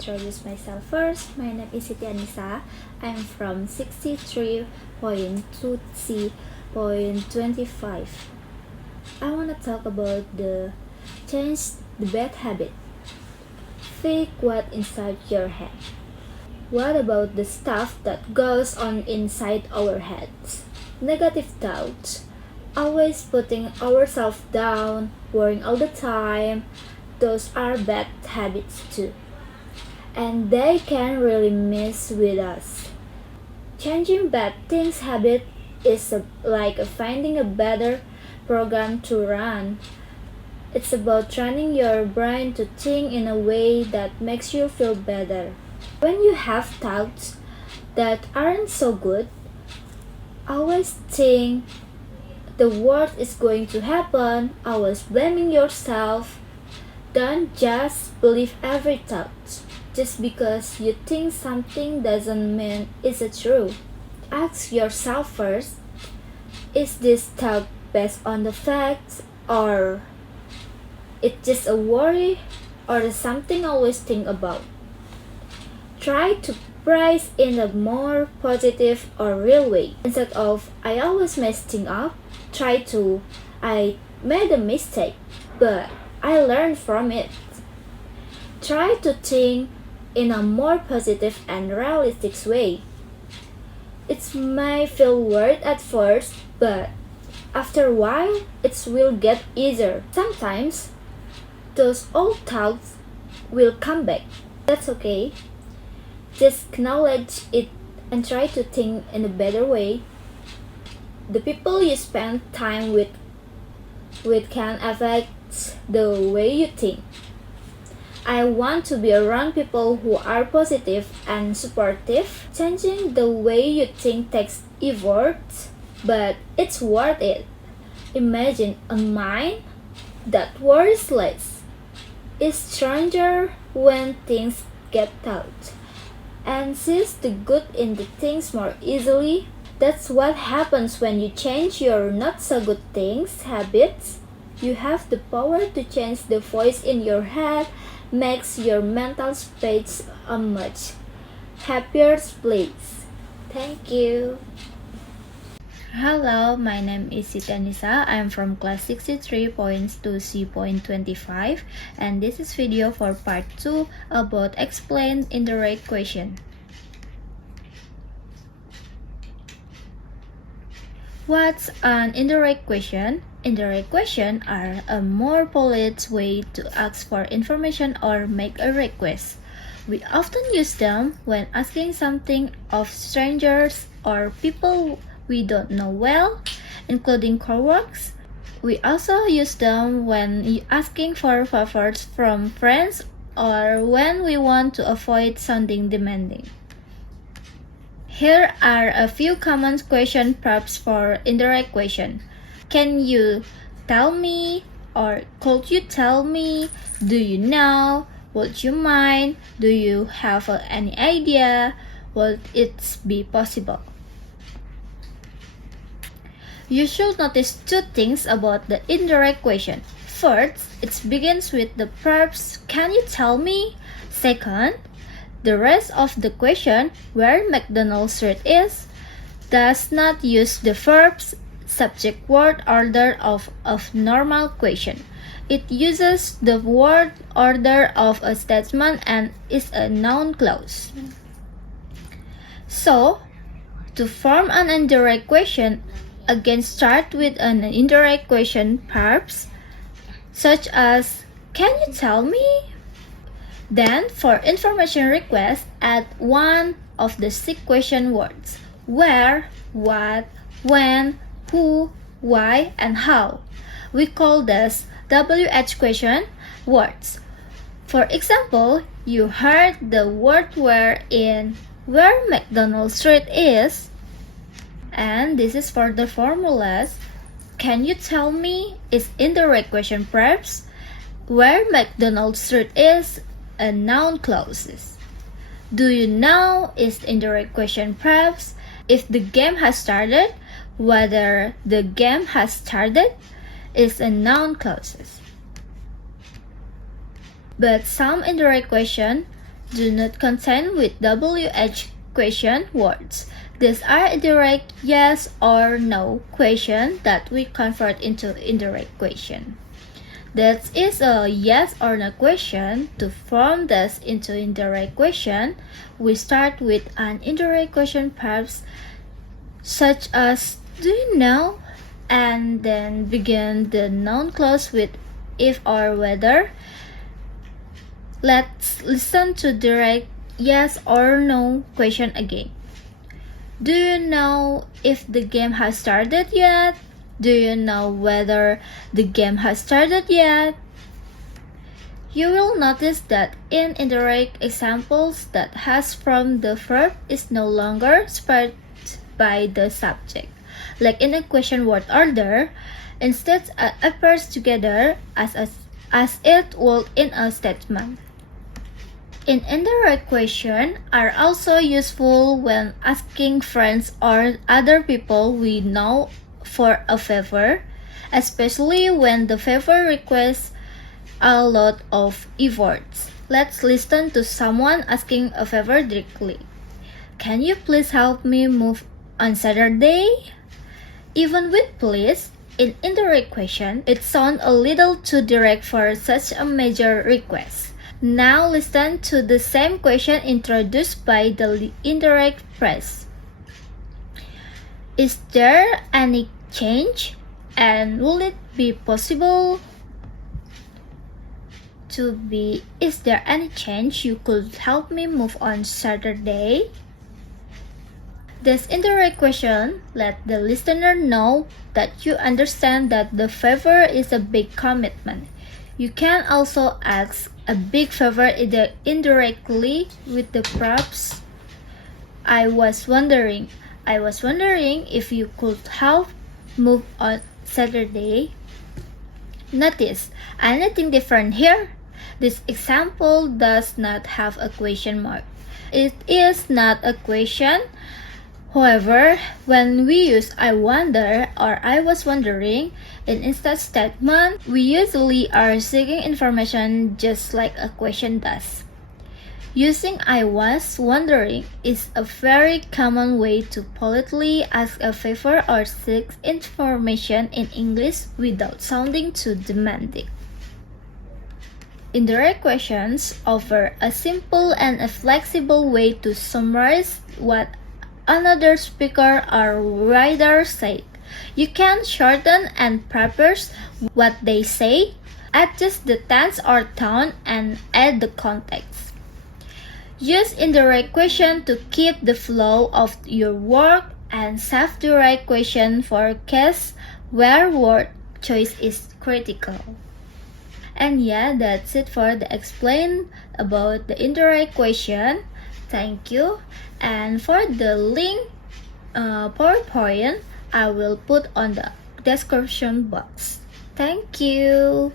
introduce myself first. My name is Siti Anissa. I'm from 63.2C.25. I want to talk about the change the bad habit. Think what inside your head. What about the stuff that goes on inside our heads? Negative thoughts, always putting ourselves down, worrying all the time. Those are bad habits too. And they can really mess with us. Changing bad things habit is like finding a better program to run. It's about training your brain to think in a way that makes you feel better. When you have thoughts that aren't so good, always think the worst is going to happen, always blaming yourself. Don't just believe every thought. Just because you think something doesn't mean it's true. Ask yourself first, is this thought based on the facts, or it's just a worry, or something I always think about? Try to phrase in a more positive or real way. Instead of I always mess things up, try to I made a mistake, but I learned from it. Try to think in a more positive and realistic way. It may feel weird at first, but after a while, it will get easier. Sometimes, those old thoughts will come back. That's okay. Just acknowledge it and try to think in a better way. The people you spend time with can affect the way you think. I want to be around people who are positive and supportive. Changing the way you think takes effort, but it's worth it. Imagine a mind that worries less, is stronger when things get tough, and sees the good in the things more easily. That's what happens when you change your not so good things habits. You have the power to change the voice in your head, makes your mental space a much happier place. Thank you. Hello, my name is Siti Anissa. I'm from class 63.2C.25, and this is video for part 2 about explain indirect question. What's an indirect question? Indirect questions are a more polite way to ask for information or make a request. We often use them when asking something of strangers or people we don't know well, including coworkers. We also use them when asking for favors from friends or when we want to avoid sounding demanding. Here are a few common question prompts for indirect question. Can you tell me? Or could you tell me? Do you know? Would you mind? Do you have any idea? Would it be possible? You should notice two things about the indirect question. First, it begins with the verbs can you tell me? Second, the rest of the question, where McDonald's Street is, does not use the verbs subject word order of normal question. It uses the word order of a statement and is a noun clause. So, to form an indirect question, again start with an indirect question verbs such as can you tell me? Then, for information request, add one of the 6 question words: where, what, when, who, why, and how. We call this WH question words. For example, you heard the word where in where McDonald's Street is, and this is for the formulas. Can you tell me is indirect question verbs, where McDonald's Street is a noun clauses. Do you know is indirect question verbs if the game has started, whether the game has started is a noun clauses. But some indirect question do not contain with WH question words. These are indirect yes or no question that we convert into indirect question. That is a yes or no question. To form this into indirect question, we start with an indirect question verbs such as do you know, and then begin the noun clause with if or whether. Let's listen to direct yes or no question again. Do you know if the game has started yet? Do you know whether the game has started yet? You will notice that in indirect examples that has from the verb is no longer spelled by the subject. Like in a question word order, instead it appears together as it would in a statement. In indirect question are also useful when asking friends or other people we know for a favor, especially when the favor requests a lot of efforts. Let's listen to someone asking a favor directly. Can you please help me move on Saturday? Even with please, in indirect question, it sounds a little too direct for such a major request. Now listen to the same question introduced by the indirect phrase. Is there any change? And will it be possible to be, is there any chance you could help me move on Saturday? This indirect question let the listener know that you understand that the favor is a big commitment. You can also ask a big favor indirectly with the props. I was wondering if you could help move on Saturday. Notice anything different here? This example does not have a question mark. It is not a question. However, when we use I wonder or I was wondering in instead statement, we usually are seeking information just like a question does. Using I was wondering is a very common way to politely ask a favor or seek information in English without sounding too demanding. Indirect questions offer a simple and a flexible way to summarize what another speaker or writer said. You can shorten and paraphrase what they say, adjust the tense or tone, and add the context. Use indirect question to keep the flow of your work and save direct question for cases where word choice is critical. And yeah, that's it for the explain about the indirect question. Thank you. And for the link PowerPoint, I will put on the description box. Thank you.